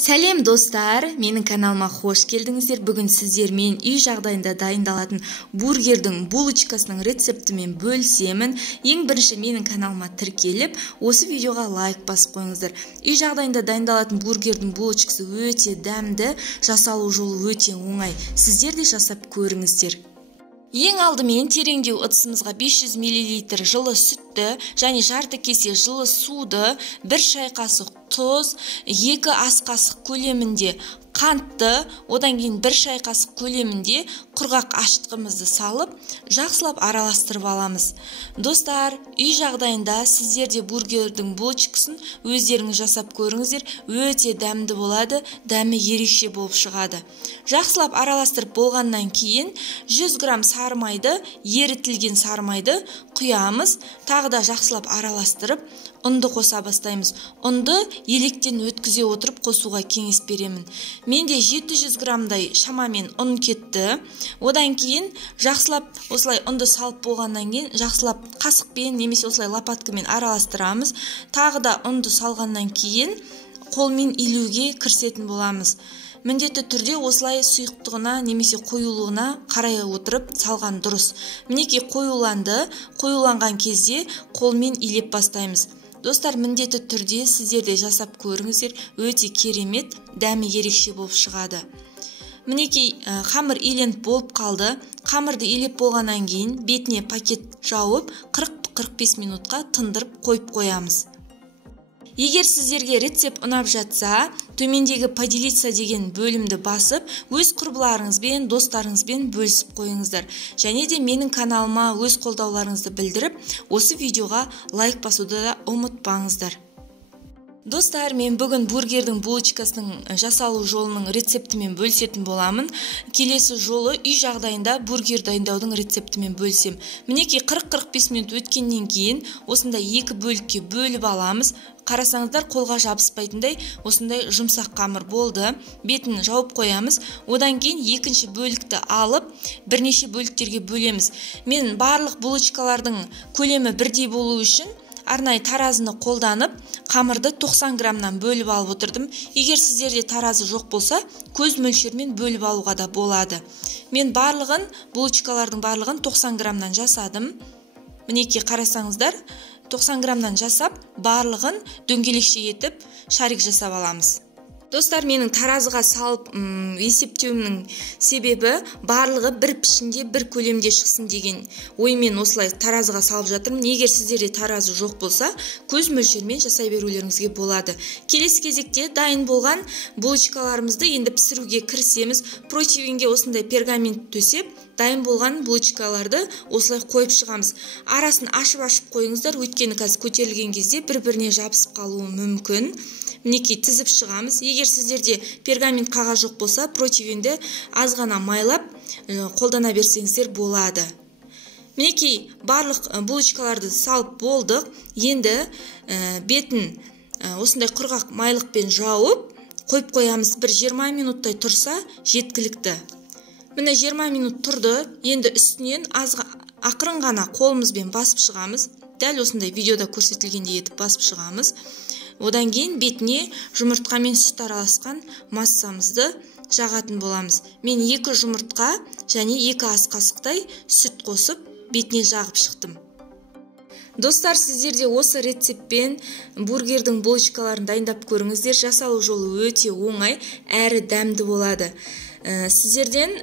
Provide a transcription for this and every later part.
Сәлем достар, менің каналыма қош келдіңіздер. Бүгін сіздермен үй жағдайында дайындалатын бургердің булочкасының рецептімен бөлісемін. Ең бірінші менің каналыма тіркеліп, осы видеоға лайк басып қойыңыздар. Үй жағдайында дайындалатын бургердің булочкасы өте дәмді, жасалу жолы өте оңай. Сіздер де жасап көріңіздер. Ең алдымен тереңдеу ыдысымызға 500 мл жылы сүтті және жарты кесе жылы суды, 1 шай қасық тұз, 2 ас қасық көлемінде қантты, одан кейін 1 шай қасық көлемінде құрғақ ашытқымызды салып, жақсылап араластырып аламыз. Достар, үй жағдайында сіздер де бургердің булочкасын өздеріңіз жасап көріңіздер, өте дәмді болады, дәмі ерекше болып шығады. Жақсылап араластырып болғаннан кейін 100 грамм сары майды, ерітілген сары майды құямыз, тағы да жақсылап араластырып, ұнды қоса бастаймыз. Ұнды електен өткізе отырып қосуға кеңес беремін. Менде 700 граммдай шамамен ұн кетті. Одан кейін жақсылап осылай ұнды салып болғаннан кейін жақсылап қасықпен немесе осылай лопаткамен араластырамыз. Тағы да ұнды салғаннан кейін қолмен илеуге кірісетін боламыз. Міндетті түрде осылай сұйықтығына немесе қоюлығына қарай отырып салған дұрыс. Мінекей қоюланған кезде қолмен илеп бастаймыз. Достар, міндетті түрде сіздерде жасап көріңіздер, өте керемет, дәмі ерекше болып шығады. Мінекей қамыр иленіп болып қалды. Қамырды илеп болғаннан кейін бетіне пакет жауып 40-45 минутқа тындырып қойып қоямыз. Егер сіздерге рецепт ұнап жатса, төмендегі поделиться деген бөлімді басып, өз құрбыларыңызбен, достарыңызбен бөлісіп қойыңыздар. Және де менің каналыма өз қолдауларыңызды білдіріп, осы видеоға лайк басуды да ұмытпаңыздар. Достар, мен бүгін бургердің булочкасының жасалу жолының рецептімен бөлісетін боламын. Келесі жолы үй жағдайында бургер дайындаудың рецептімен бөлісем. Мінекей 40-45 минут өткеннен кейін осындай 2 бөлікке бөліп аламыз. Қарасаңыздар, қолға жабыспайтындай осындай жұмсақ қамыр болды. Бетін жауып қоямыз. Одан кейін екінші бөлікті алып, бірнеше бөліктерге бөлеміз. Мен барлық булочкалардың көлемі бірдей болу үшін арнайы таразыны қолданып, қамырды 90 граммнан бөліп алып отырдым. Егер сіздерде таразы жоқ болса, көз мөлшермен бөліп алуға да болады. Мен булочкалардың барлығын 90 граммнан жасадым. Мінекей қарасаңыздар, 90 граммнан жасап, барлығын дөңгелекше етіп, шарик жасап аламыз. Достар, менің таразыға салып есептеуімнің себебі барлығы бір пішінде, бір көлемде шықсын деген оймен осылай таразыға салып жатырмын. Егер сіздерде таразы жоқ болса, көз мөлшермен жасай берулеріңізге болады. Келесі кезекте дайын болған булочкаларымызды енді пісіруге кірісеміз. Противенге осындай пергамент төсеп, дайын болған булочкаларды осылай қойып шығамыз. Арасын ашып қойыңыздар, өйткені қазір көтерілген кезде бір-біріне жабысып қалуы мүмкін. Мінекей тізіп шығамыз. Егер сіздерде пергамент қағаз жоқ болса, противенді аз ғана майлап қолдана берсеңіздер болады. Мінекей барлық булочкаларды салып болдық. Енді бетін осындай құрғақ майлықпен жауып қойып қоямыз. Бір 20 минуттай тұрса жеткілікті. Міне 20 минут тұрды. Енді үстінен ақырын ғана қолымызбен басып шығамыз. Дәл осындай видеода көрсетілгендей етіп басып шығамыз. Одан кейін бетіне жұмыртқамен сүт араласқан массамызды жағатын боламыз. Мен 2 жұмыртқа және 2 ас қасықтай сүт қосып, бетіне жағып шықтым. Достар, сіздерде осы рецептпен бургердің булочкаларын дайындап көріңіздер. Жасалу жолы өте оңай, әрі дәмді болады. Сіздерден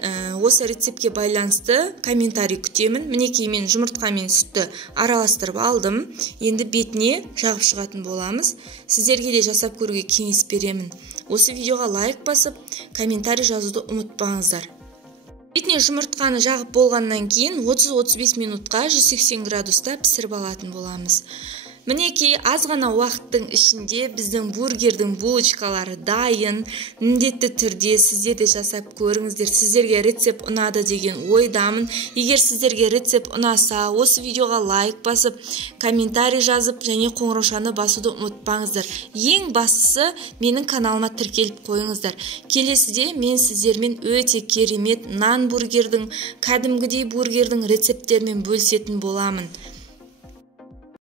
осы рецептке байланысты комментарий күтемін. Мінекей мен жұмыртқа мен сүтті араластырып алдым. Енді бетіне жағып шығатын боламыз. Сіздерге де жасап көруге кеңес беремін. Осы видеоға лайк басып, комментарий жазуды ұмытпаңыздар. Бетіне жұмыртқаны жағып болғаннан кейін 30-35 минутқа 180 градуста пісіріп алатын боламыз. Мінекей аз ғана уақыттың ішінде біздің бургердің булочкалары дайын. Міндетті түрде сіздерде жасап көріңіздер. Сіздерге рецепт ұнады деген ойдамын. Егер сіздерге рецепт ұнаса, осы видеоға лайк басып, комментарий жазып және қоңыраушаны басуды ұмытпаңыздар. Ең бастысы менің каналыма тіркеліп қойыңыздар. Келесіде мен сіздермен өте керемет нан бургердің, кәдімгідей бургердің рецепттерімен бөлісетін боламын.